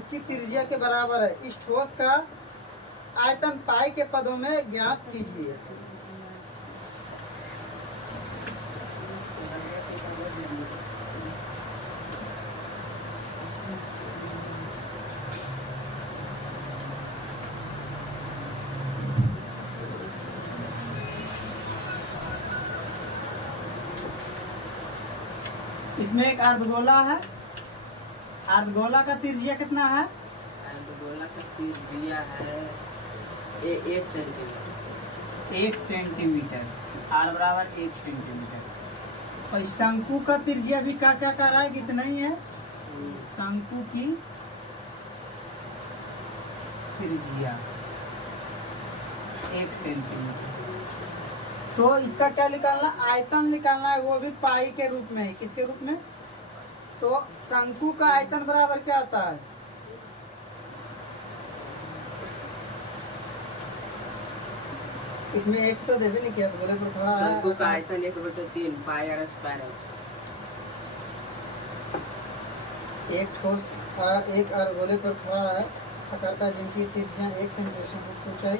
उसकी त्रिज्या के बराबर है। इस ठोस का आयतन पाई के पदों में ज्ञात कीजिए। इसमें एक अर्धगोला है। अर्धगोला का त्रिज्या कितना है? अर्धगोला का त्रिज्या है 1 सेंटीमीटर। 1 सेंटीमीटर। आर बराबर 1 सेंटीमीटर। और शंकु का त्रिज्या भी क्या क्या कर रहा है? कितना ही है शंकु की त्रिज्या 1 सेंटीमीटर। तो इसका क्या निकालना? आयतन निकालना है, वो भी पाई के रूप में है। किसके रूप में? तो शंकु का आयतन बराबर क्या होता है? इसमें एक तो देवे नहीं किया, गोले पर खड़ा है। शंकु का आयतन 1/3 पाई आर स्क्वायर है। एक ठोस एक अर्धगोले पर खड़ा है आकार का, जिनकी त्रिज्या 1 सेंटीमीटर ऊंचाई,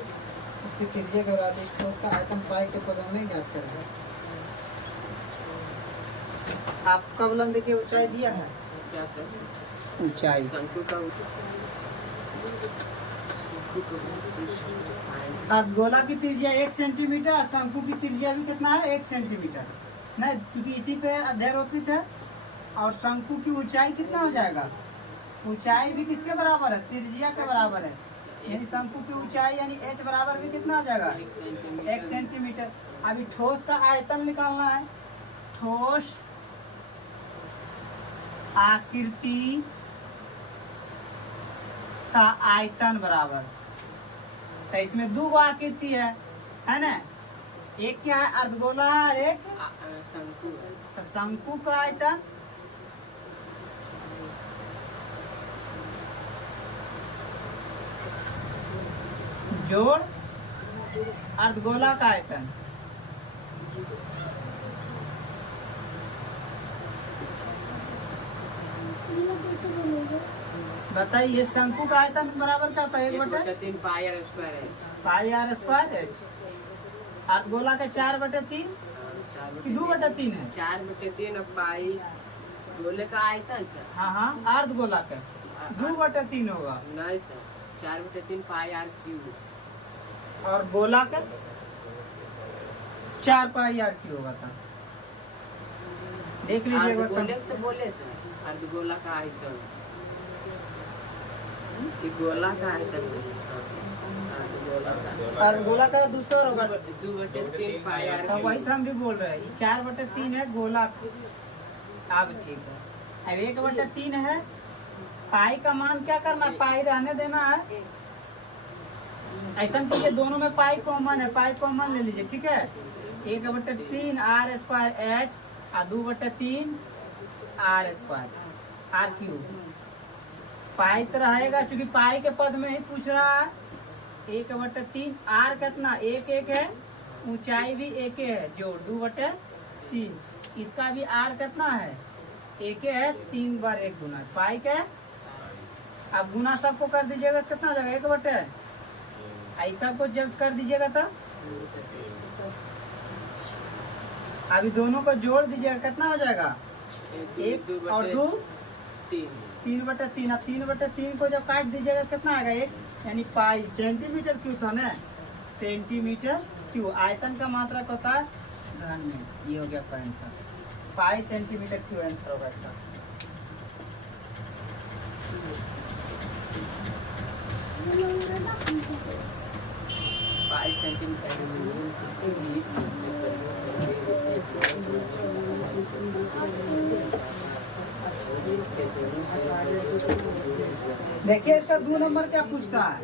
उसकी त्रिज्या के बाद इस ठोस का आयतन पाई के पदों में ज्ञात करें। आपका बुलंद देखिए ऊंचाई दिया है। क्या सर? ऊंचाई शंकु का अर्धगोला की त्रिज्या 1 सेंटीमीटर, शंकु की त्रिज्या भी कितना है? 1 सेंटीमीटर। नहीं, क्योंकि इसी पे अध्यारोपित है। और शंकु की ऊंचाई कितना हो जाएगा? ऊंचाई भी किसके बराबर है? त्रिज्या के बराबर है। यानी शंकु की ऊंचाई यानी h बराबर भी कितना हो जाएगा? 1 सेंटीमीटर। अभी ठोस का आयतन निकालना है। ठोस आकृति का आयतन बराबर, तो इसमें 2 आकृति है ना? एक क्या है? अर्धगोला है और एक शंकु है। तो शंकु का आयतन जोड़ अर्धगोला का आयतन। बताइए शंकु का आयतन बराबर क्या होता है? 1/3 पाई आर स्क्वायर है। पाई आर स्क्वायर है। अर्धगोला का 4/3 कि 2/3 है? 4/3 और पाई गोले का आयतन सर। हाँ, अर्धगोला का 2/3 होगा। नहीं सर, 4/3 पाई आर क्यूब। और गोला का 4 पाई आर क्यूब होगा था। देख लीजिए। अर्धगोले तो बोले सर, अर्धगोला का आयतन, गोला का आयतन, अर्धगोला का दूसरा होगा 2/3 पाई आर। तो वही तो हम भी बोल रहे हैं। 4/3 है गोला। अब ठीक है। अब 1/3 है। पाई का मान क्या करना? पाई रहने देना है। ऐसा कीजिए, दोनों में पाई कॉमन है, पाई कॉमन ले लीजिए। ठीक है। 1/3 आर स्क्वायर एच और 2/3 आर स्क्वायर आर क्यूब। पाई तो रहेगा, चूंकि पाई के पद में ही पूछ रहा है। 1/3 आर कितना? 1 है। ऊंचाई भी 1 है, जोड़ 2/3। इसका भी आर कितना है? 1 है। 3 बार 1 गुना पाई का। अब गुना सबको कर दीजिएगा, कितना हो जाएगा? 1/। ऐसा को जब कर दीजिएगा तो अभी दोनों को जोड़ दीजिएगा, कितना हो जाएगा? 1 और 2 3/3। 3/3 को जब काट दीजिएगा कितना आएगा? 1, यानी पाई सेंटीमीटर क्यूब था ना? Centimetre cube. आयतन का मात्रक होता है घन में। ये हो गया आंसर, पाई सेंटीमीटर क्यूब आंसर होगा इसका। पाई सेंटीमीटर। देखिए इसका 2 नंबर क्या पूछता है?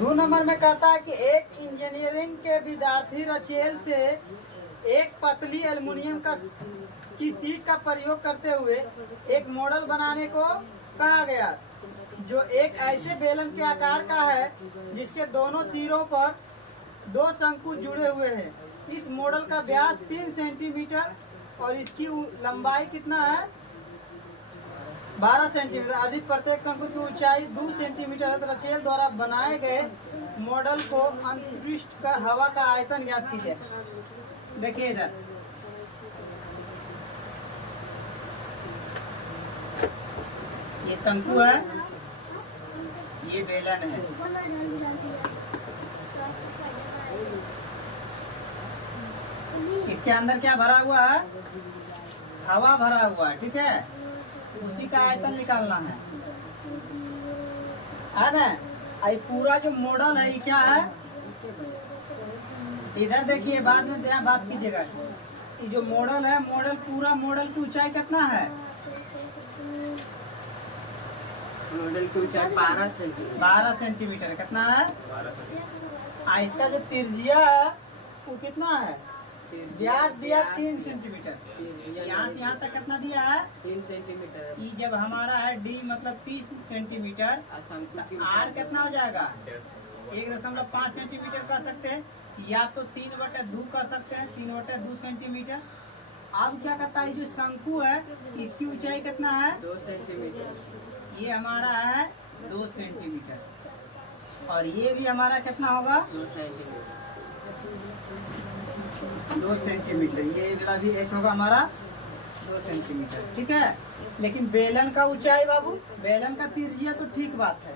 2 नंबर में कहता है कि एक इंजीनियरिंग के विद्यार्थी रचेल से एक पतली एल्युमिनियम की शीट का प्रयोग करते हुए एक मॉडल बनाने को कहा गया, जो एक ऐसे बेलन के आकार का है जिसके दोनों सिरों पर 2 शंकु जुड़े हुए हैं। इस मॉडल का व्यास 3 सेंटीमीटर और इसकी लंबाई कितना है? 12 सेंटीमीटर अधिक प्रत्येक शंकु की ऊंचाई 2 सेंटीमीटर है। तो रचेल द्वारा बनाए गए मॉडल को अंतरिक्ष का हवा का आयतन ज्ञात कीजिए। देखिए इधर ये शंकु है, ये बेलन है। इसके अंदर क्या भरा हुआ है? हवा भरा हुआ है, ठीक है। उसी का आयतन निकालना है ना। ये पूरा जो मॉडल है ये क्या है? इधर देखिए, बाद में ध्यान बात कीजिएगा। ये जो मॉडल है, पूरा मॉडल की ऊंचाई कितना है? मॉडल की ऊंचाई 12 सेंटीमीटर। 12 सेंटीमीटर कितना है? इसका जो त्रिज्या है वो कितना है? व्यास दिया 3 सेंटीमीटर। यहाँ से यहाँ तक कितना दिया है? 3 सेंटीमीटर। ई जब हमारा है डी मतलब 30 सेंटीमीटर, आर कितना हो जाएगा? 1.5 सेंटीमीटर कर सकते हैं, या तो 3/2 कर सकते हैं, 3/2 सेंटीमीटर। अब क्या कहता है, जो शंकु है इसकी ऊंचाई कितना है? 2 सेंटीमीटर। ये हमारा है 2 सेंटीमीटर, और ये भी हमारा कितना होगा? 2 सेंटीमीटर। 2 सेंटीमीटर। ये वाला भी एच होगा हमारा 2 सेंटीमीटर, ठीक है। लेकिन बेलन का ऊंचाई बाबू, बेलन का त्रिज्या तो ठीक बात है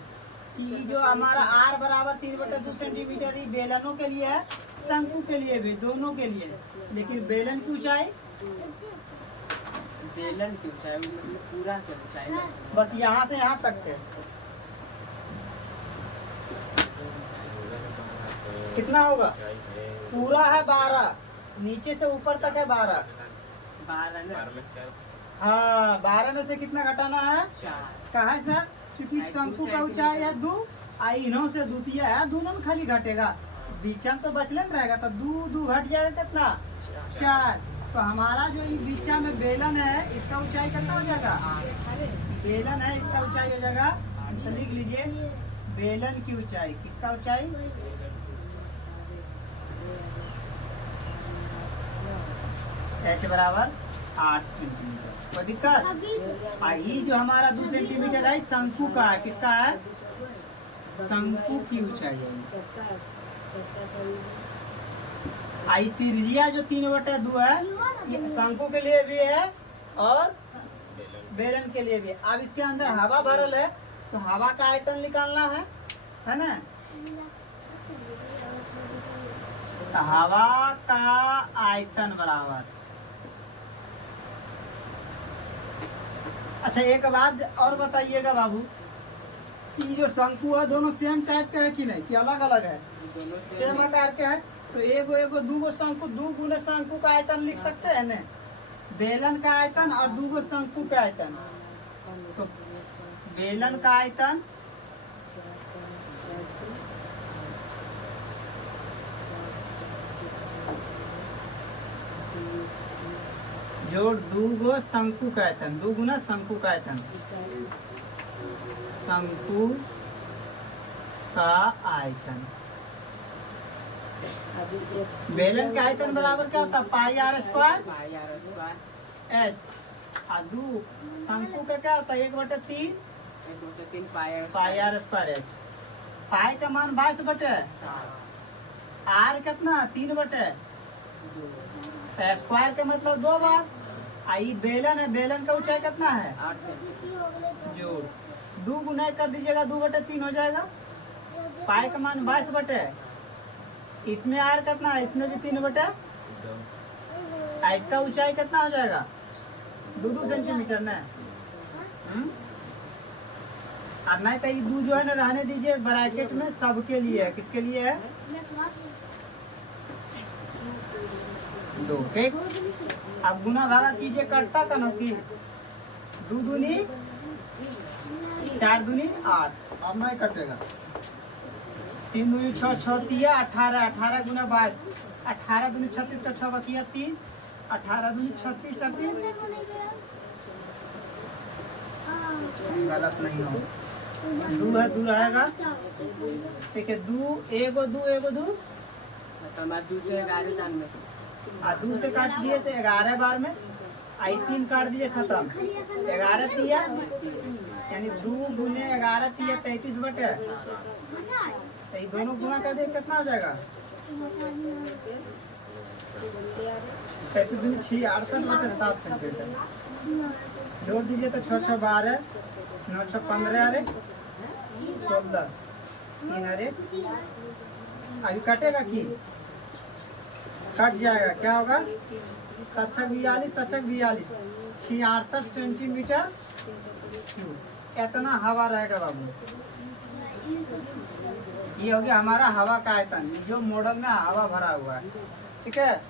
कि जो हमारा आर बराबर 3/2 सेंटीमीटर ही बेलनों के लिए है, शंकु के लिए भी, दोनों के लिए। लेकिन बेलन की ऊंचाई, बेलन की ऊंचाई मतलब पूरा की ऊंचाई बस यहाँ से यहाँ तक है। कितना होगा? पूरा है 12, नीचे से ऊपर तक है 12। 12 ना? हाँ, 12 में से कितना घटाना है? 4। कहा है सर? क्योंकि शंकु का ऊंचाई है 2, इन्हों से द्वितीय है, दोनों में खाली घटेगा, बीचा में तो बचलन रहेगा, तो 2 घट जाएगा कितना? 4। तो हमारा जो ये बीचा में बेलन है इसका ऊंचाई कितना हो जाएगा? बेलन है इसका ऊंचाई हो जाएगा, तो लिख लीजिए बेलन की ऊंचाई। किसका ऊंचाई? एच बराबर 8 सेंटीमीटर। कोई दिक्कत? ये जो हमारा 2 सेंटीमीटर है शंकु का है। किसका है? शंकु की ऊंचाई है। आई त्रिज्या जो 3/2 है, ये शंकु के लिए भी है और बेलन के लिए भी है। अब इसके अंदर हवा भरल है, तो हवा का आयतन निकालना है ना। तो हवा का आयतन बराबर, अच्छा एक बात और बताइएगा बाबू, कि जो शंकु है दोनों सेम टाइप का है कि नहीं, कि अलग अलग है? सेम आकार के है। तो एगो दूगो शंकु, 2 गुने शंकु का आयतन लिख सकते हैं ना, बेलन का आयतन और 2 शंकु का आयतन। तो बेलन का आयतन जोड़ 2 शंकु का आयतन, 2 गुना शंकु का आयतन, शंकु का आयतन। बेलन का आयतन बराबर क्या होता है? पाई आर स्क्वायर एच। और 2 शंकु का क्या होता है? 1/3 पाई आर स्क्वायर एच। पाई का मान 22/, आर कितना? 3/, स्क्वायर का मतलब 2 बार। आई बेलन है, बेलन का ऊंचाई कितना है? 8 सेंटीमीटर। जोड़ 2 गुना कर दीजिएगा, 2/3 हो जाएगा। पाई का मान 22/, इसमें आर कितना है? इसमें भी 3/, इसका ऊंचाई कितना हो जाएगा? 2 सेंटीमीटर ना। और नहीं तो ये 2 जो है ना रहने दीजिए ब्रैकेट में, सबके लिए है। किसके लिए है? 2। ठीक, अब गुना भागा कीजिए, कटता का नो की 2 दूनी 4 दूनी 8, अब नहीं कटेगा। 3 दूनी 6, 6 तिया 18, 18 गुना 22, 18 दूनी 36 का 6 बकिया 3, 18 दूनी 36 और 3 गलत नहीं हो, 2 है, 2 रहेगा। ठीक है, 2 एगो 2 तो हमारे दूसरे 11 दान में 2 से काट दिए थे 11 बार में, आई 3 काट दिए खत्म। 11 तिया यानी 2 गुने 11 तिया 33 बटे। तो ये दोनों गुना कर दिए कितना हो जाएगा? 33 दूनी 6 68 बटे 7 सेंटीमीटर। जोड़ दीजिए तो 6 6 12 9 6 15 अरे 16 3 अरे अभी कटेगा कि कट जाएगा, क्या होगा? 7 6 42 7 6 42 68 सेंटीमीटर क्यूब। इतना हवा रहेगा बाबू। ये हो गया हमारा हवा का आयतन, जो मॉडल में हवा भरा हुआ है। ठीक है।